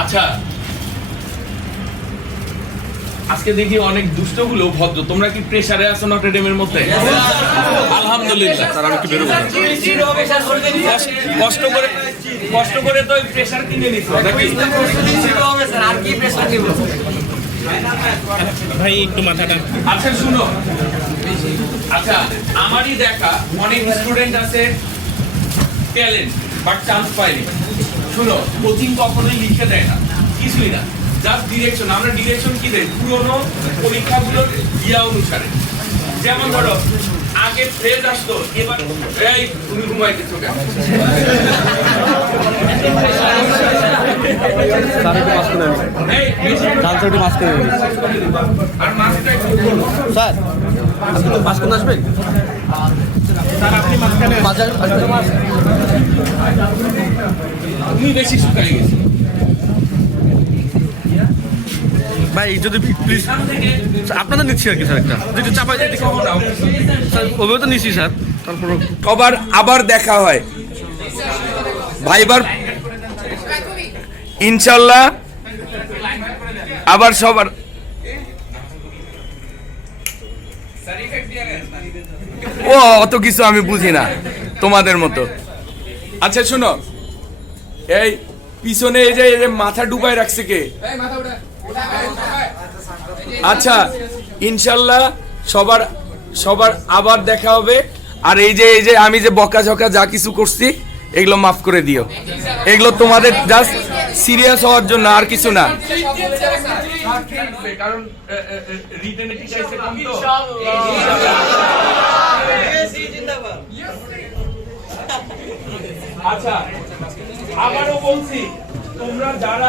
আচ্ছা, আজকে দেখি অনেক দুষ্টগুলো ভদ্র। তোমরা কি প্রেসারে আছো নটর ডেমের মধ্যে? আলহামদুলিল্লাহ। স্যার আমি কি বেরোবো? কষ্ট করে তো প্রেসার কিনে নিছো নাকি? আর কি প্রেসার নিব ভাই একটু মাথাটা। আচ্ছা শুনো, আচ্ছা আমারই দেখা অনেক স্টুডেন্ট আছে ট্যালেন্ট বাট চান্স পায়নি। শুনো, কোচিং কখনোই লিখে দেয় না, কিছুই না, জাস্ট ডিরেকশন। আমরা ডিরেকশন কি দেই? পুরোনো পরীক্ষাগুলোর ইয়া অনুসারে। যেমন ধরো আগে ফ্রেজ আসতো, এবার এই তুমি ঘুমাইতেছো কেন? আর মাছটা একটু বলো। স্যার আপনি তো মাঝখানে আসবেন স্যার আপনি মাঝখানে তুমি বেশি শুকাই গেছি ভাই যদি প্লিজ আপনাদের নিচ্ছি আর কি স্যার, একটা যদি চাপাই দিতে স্যার ওভাবে তো নিচ্ছি স্যার। তারপর আবার দেখা হয় ভাইবার ইনশাল্লাহ। আবার সবার ও অত কিছু আমি বুঝি না তোমাদের মতো। আচ্ছা শোনো, এই পিছনে এই যে মাথা ডুবাই রাখছে কে? আচ্ছা ইনশাল্লাহ সবার আবার দেখা হবে। আর এই যে আমি যে বকাঝকা যা কিছু করছি এগুলো মাফ করে দিও। এগুলো তোমাদের জাস্ট সিরিয়াস হওয়ার জন্য, আর কিছু না। কারণ আচ্ছা আবারও বলছি, তোমরা যারা